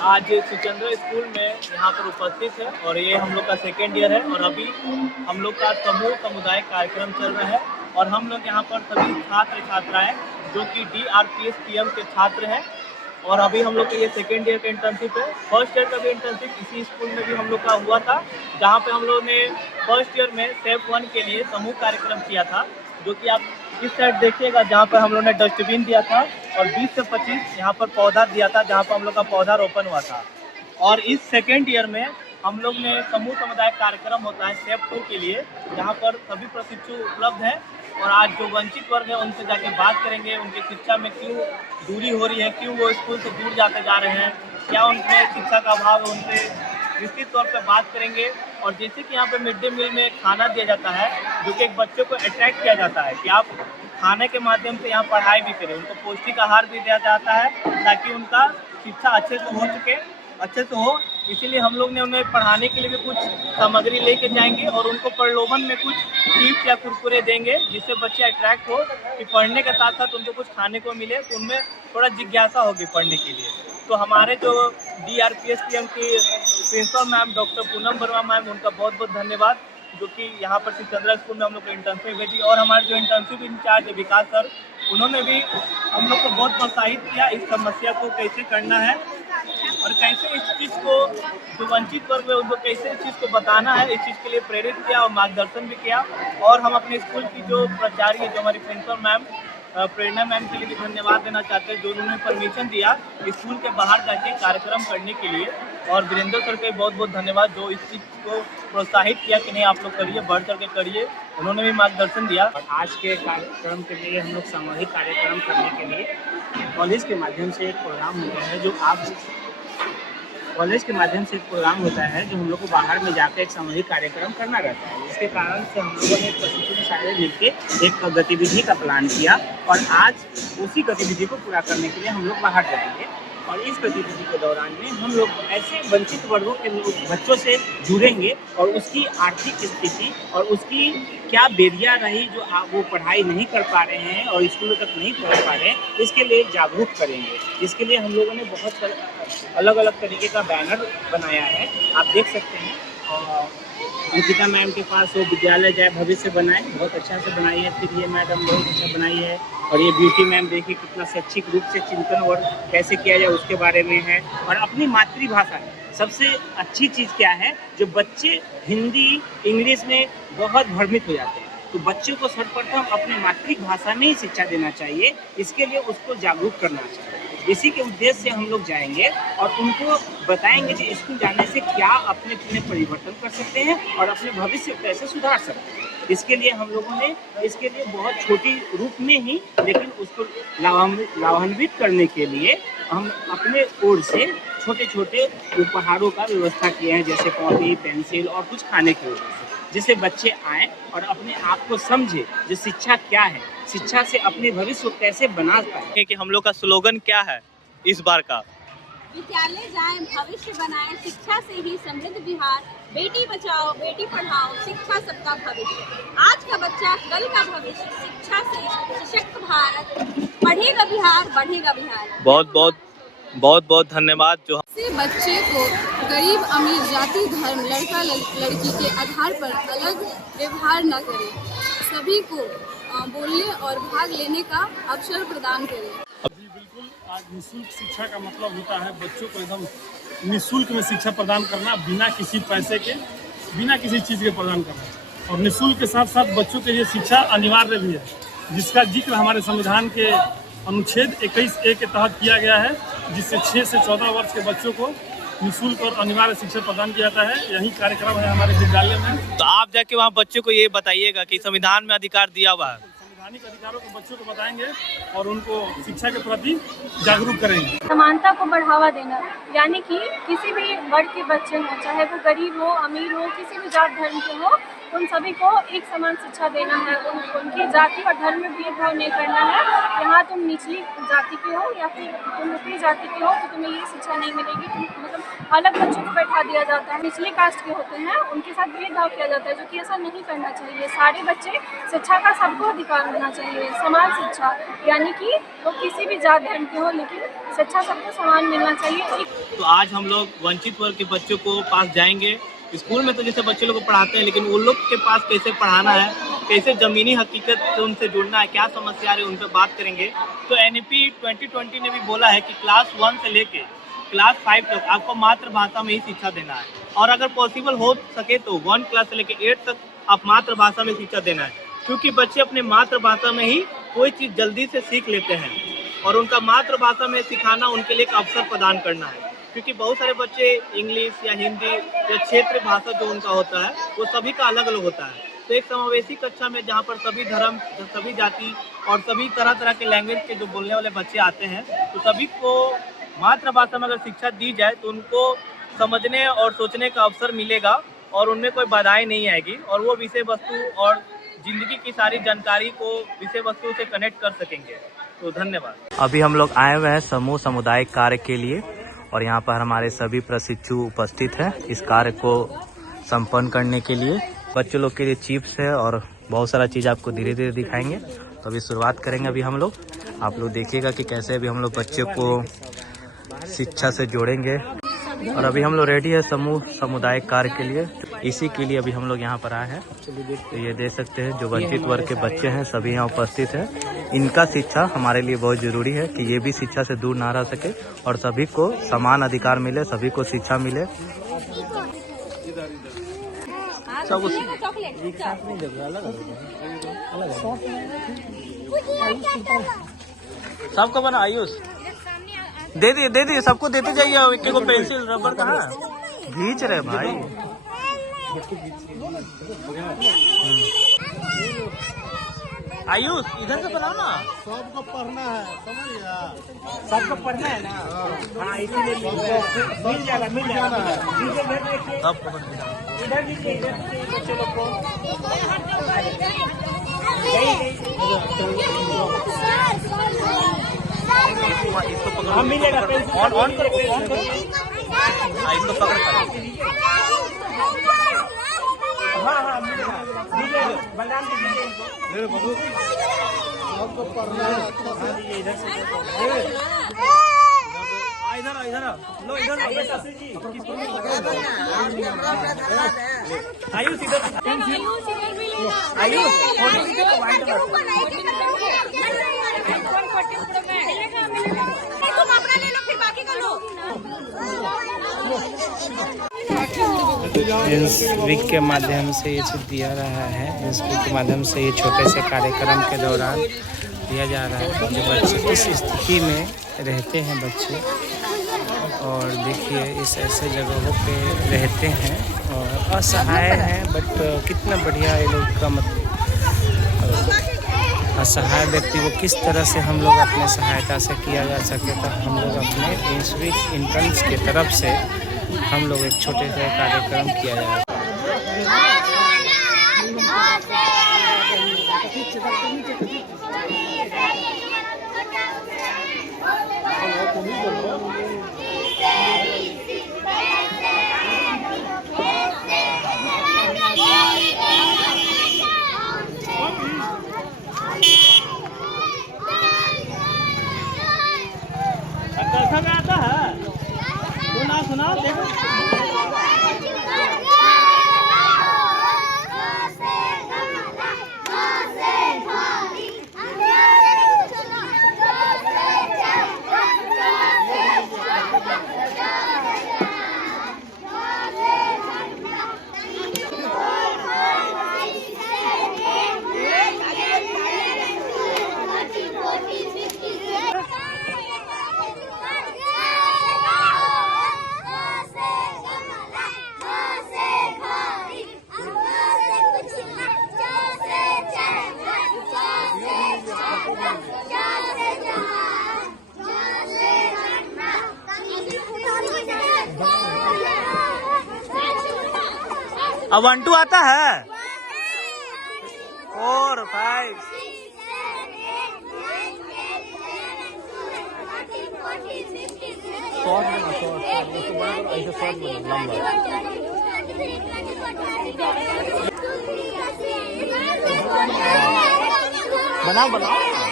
आज सुचंद्रा स्कूल में यहाँ पर उपस्थित है और ये हम लोग का सेकेंड ईयर है और अभी हम लोग का समूह समुदाय कार्यक्रम चल रहा है और हम लोग यहाँ पर सभी छात्र छात्राएं जो कि DRPS PM के छात्र हैं और अभी हम लोग का ये सेकेंड ईयर का इंटर्नशिप है। फर्स्ट ईयर का भी इंटर्नशिप इसी स्कूल में भी हम लोग का हुआ था, जहाँ पे हम लोग ने फर्स्ट ईयर में स्टेप 1 के लिए समूह कार्यक्रम किया था, जो कि आप इस साइड देखिएगा जहाँ पर हम लोग ने डस्टबिन दिया था और 20 से 25 यहाँ पर पौधा दिया था, जहाँ पर हम लोग का पौधा रोपण हुआ था। और इस सेकेंड ईयर में हम लोग ने समूह समुदाय कार्यक्रम होता है स्टेप 2 के लिए, जहाँ पर सभी प्रशिक्षु उपलब्ध हैं और आज जो वंचित वर्ग है उनसे जाके बात करेंगे, उनकी शिक्षा में क्यों दूरी हो रही है, क्यों वो स्कूल से दूर जाते जा रहे हैं, क्या उनमें शिक्षा का अभाव है, उनसे निश्चित तौर पर बात करेंगे। और जैसे कि यहाँ पे मिड डे मील में खाना दिया जाता है, जो कि एक बच्चों को अट्रैक्ट किया जाता है कि आप खाने के माध्यम से यहाँ पढ़ाई भी करें, उनको पौष्टिक आहार भी दिया जाता है ताकि उनका शिक्षा अच्छे से हो। इसीलिए हम लोग ने उन्हें पढ़ाने के लिए भी कुछ सामग्री लेके जाएंगे और उनको प्रलोभन में कुछ चिप्स या कुरकुरे देंगे, जिससे बच्चे अट्रैक्ट हो कि पढ़ने के साथ साथ उनको कुछ खाने को मिले, तो उनमें थोड़ा जिज्ञासा होगी पढ़ने के लिए। तो हमारे जो DRPS PM की principal ma'am doctor Poonam Verma ma'am, उनका बहुत बहुत धन्यवाद, जो कि यहाँ पर सुचंद्रा स्कूल में हम लोग को इंटर्नशिप भेजी। और हमारे जो इंटर्नशिप इंचार्ज है विकास सर, उन्होंने भी हम लोग को बहुत प्रोत्साहित किया इस समस्या को कैसे करना है और कैसे इस चीज़ को जो वंचित वर्ग है उनको कैसे इस चीज़ को बताना है, इस चीज़ के लिए प्रेरित किया और मार्गदर्शन भी किया। और हम अपने स्कूल की जो प्राचार्य जो हमारी प्रिंसिपल मैम प्रेरणा मैम के लिए भी धन्यवाद देना चाहते हैं, जो उन्होंने परमिशन दिया स्कूल के बाहर जाके कार्यक्रम करने के लिए। और वीरेंद्र सर का बहुत बहुत धन्यवाद, जो इस चीज़ को प्रोत्साहित किया कि नहीं आप लोग करिए, बढ़ चढ़ के करिए, उन्होंने भी मार्गदर्शन दिया। और आज के कार्यक्रम के लिए हम लोग सामूहिक कार्यक्रम करने के लिए कॉलेज के माध्यम से एक प्रोग्राम होता है जो हम लोग को बाहर में जाकर एक सामूहिक कार्यक्रम करना रहता है, जिसके कारण से हम लोगों ने प्रशिक्षु सारे मिलकर एक गतिविधि का प्लान किया और आज उसी गतिविधि को पूरा करने के लिए हम लोग बाहर जाएंगे। और इस गतिविधि के दौरान में हम लोग ऐसे वंचित वर्गों के बच्चों से जुड़ेंगे और उसकी आर्थिक स्थिति और उसकी क्या बेरिया रही जो वो पढ़ाई नहीं कर पा रहे हैं और स्कूलों तक नहीं पढ़ पा रहे हैं, इसके लिए जागरूक करेंगे। इसके लिए हम लोगों ने बहुत अलग अलग तरीके का बैनर बनाया है, आप देख सकते हैं। और अंकिता मैम के पास वो विद्यालय जय भविष्य बनाए, बहुत अच्छा से बनाई है। फिर ये मैडम बहुत अच्छा बनाई है। और ये ब्यूटी मैम देखिए कितना शैक्षिक रूप से चिंतन वर्ग कैसे किया जाए उसके बारे में है। और अपनी मातृभाषा सबसे अच्छी चीज़ क्या है, जो बच्चे हिंदी इंग्लिश में बहुत भ्रमित हो जाते हैं, तो बच्चों को सर्वप्रथम अपनी मातृभाषा में ही शिक्षा देना चाहिए। इसके लिए उसको जागरूक करना चाहिए। इसी के उद्देश्य से हम लोग जाएंगे और उनको बताएंगे कि स्कूल जाने से क्या अपने परिवर्तन कर सकते हैं और अपने भविष्य को कैसे सुधार सकते हैं। इसके लिए हम लोगों ने इसके लिए बहुत छोटी रूप में ही, लेकिन उसको लाभान्वित करने के लिए हम अपने ओर से छोटे छोटे उपहारों का व्यवस्था किए हैं, जैसे कॉपी पेंसिल और कुछ खाने की वजह से, जिससे बच्चे आएँ और अपने आप को समझे जो शिक्षा क्या है, शिक्षा से अपने भविष्य को कैसे बना पाए। कि हम लोग का स्लोगन क्या है इस बार का? विद्यालय जाएं, भविष्य बनाएं, शिक्षा से ही समृद्ध बिहार। बेटी बचाओ बेटी पढ़ाओ, शिक्षा सबका भविष्य। आज का बच्चा कल का भविष्य, शिक्षा से सशक्त भारत। पढ़ेगा बिहार, बढ़ेगा बिहार। बहुत बहुत धन्यवाद। जो से बच्चे को गरीब अमीर जाति धर्म लड़का लड़की के आधार पर अलग व्यवहार न करें, सभी को बोलने और भाग लेने का अवसर प्रदान करें। जी बिल्कुल, आज निःशुल्क शिक्षा का मतलब होता है बच्चों को एकदम निःशुल्क में शिक्षा प्रदान करना, बिना किसी पैसे के, बिना किसी चीज़ के प्रदान करना। और निःशुल्क के साथ साथ बच्चों के लिए शिक्षा अनिवार्य भी है, जिसका जिक्र हमारे संविधान के अनुच्छेद 21A के तहत किया गया है, जिससे 6 से 14 वर्ष के बच्चों को निःशुल्क और अनिवार्य शिक्षा प्रदान किया जाता है। यही कार्यक्रम है हमारे विद्यालय में। तो आप जाके वहाँ बच्चों को ये बताइएगा कि संविधान में अधिकार दिया हुआ है, संवैधानिक अधिकारों को बच्चों को बताएंगे और उनको शिक्षा के प्रति जागरूक करेंगे। समानता को बढ़ावा देना, यानी कि किसी भी वर्ग के बच्चे हों, चाहे वो गरीब हो अमीर हो, किसी भी जात धर्म के हो, उन सभी को एक समान शिक्षा देना है। उनकी जाति और धर्म में भेदभाव नहीं करना है। यहाँ तुम निचली जाति के हो या फिर तुम ऊपरी जाति के हो तो तुम्हें ये शिक्षा नहीं मिलेगी। तुम मतलब अलग बच्चों को बैठा दिया जाता है। निचले कास्ट के होते हैं उनके साथ भेदभाव किया जाता है, जो कि ऐसा नहीं करना चाहिए। सारे बच्चे शिक्षा का सबको अधिकार होना चाहिए, समान शिक्षा, यानी कि वो किसी भी जात धर्म के हो लेकिन शिक्षा सबको समान मिलना चाहिए। तो आज हम लोग वंचित वर्ग के बच्चों को पास जाएंगे। स्कूल में तो जैसे बच्चे लोग को पढ़ाते हैं, लेकिन उन लोग के पास कैसे पढ़ाना है, कैसे ज़मीनी हकीकत से उनसे जुड़ना है, क्या समस्या है, उन पर बात करेंगे। तो NEP 2020 ने भी बोला है कि क्लास 1 से लेके क्लास 5 तक आपको मातृभाषा में ही शिक्षा देना है, और अगर पॉसिबल हो सके तो 1 क्लास से लेके 8 तक आप मातृभाषा में शिक्षा देना है, क्योंकि बच्चे अपने मातृभाषा में ही कोई चीज़ जल्दी से सीख लेते हैं, और उनका मातृभाषा में सिखाना उनके लिए एक अवसर प्रदान करना है। क्योंकि बहुत सारे बच्चे इंग्लिश या हिंदी या क्षेत्रीय भाषा जो उनका होता है वो सभी का अलग अलग होता है। तो एक समावेशी कक्षा में जहाँ पर सभी धर्म, सभी जाति और सभी तरह तरह के लैंग्वेज के जो बोलने वाले बच्चे आते हैं, तो सभी को मातृभाषा में अगर शिक्षा दी जाए तो उनको समझने और सोचने का अवसर मिलेगा, और उनमें कोई बाधाएं नहीं आएगी, और वो विषय वस्तु और जिंदगी की सारी जानकारी को विषय वस्तु से कनेक्ट कर सकेंगे। तो धन्यवाद। अभी हम लोग आए हुए हैं समूह सामुदायिक कार्य के लिए, और यहाँ पर हमारे सभी प्रशिक्षु उपस्थित हैं इस कार्य को संपन्न करने के लिए। बच्चों लोग के लिए चिप्स है और बहुत सारा चीज़ आपको धीरे धीरे दिखाएंगे। तो अभी शुरुआत करेंगे अभी हम लोग। आप लोग देखिएगा कि कैसे अभी हम लोग बच्चों को शिक्षा से जोड़ेंगे। और अभी हम लोग रेडी है समूह सामुदायिक कार्य के लिए, इसी के लिए अभी हम लोग यहाँ पर आए हैं। तो ये देख सकते हैं जो वंचित वर्ग के बच्चे हैं सभी यहाँ उपस्थित हैं। इनका शिक्षा हमारे लिए बहुत जरूरी है कि ये भी शिक्षा से दूर ना रह सके और सभी को समान अधिकार मिले, सभी को शिक्षा मिले। सबको बना आयुष दे दिए सबको देते जाइए। एक को पेंसिल रबर कहाँ खींच रहे भाई। आयुष इधर से बनाओ ना, सबको पढ़ना है, समझ गया? सबको पढ़ना है ना। हाँ इसीलिए मिल जाएगा सबको इधर भी बच्चे लोग को हाँ मिलेगा। ऑन करो इसको पकड़ कर। हाँ मिलेगा बलराम जी मेरे बाबू सबको पढ़ना है। इधर से इधर लो इधर आयुष इधर तुम अपना ले लो फिर बाकी का लो। इस वीक के माध्यम से ये सब दिया रहा है। इस वीक के माध्यम से ये छोटे से कार्यक्रम के दौरान दिया जा रहा है जो बच्चे किस स्थिति में रहते हैं बच्चे, और देखिए इस ऐसे जगहों पे रहते हैं और असहाय हैं। बट कितना बढ़िया ये लोग का मतलब असहाय व्यक्ति को किस तरह से हम लोग अपने सहायता से किया जा सके, तो हम लोग अपने इस वीक इंटर्न्स की तरफ से हम लोग एक छोटे से कार्यक्रम किया जा रहा है। कैसा में आता है सुना देखो। अब 1 2 आता है 4 5 बड़ा बनाओ बनाओ।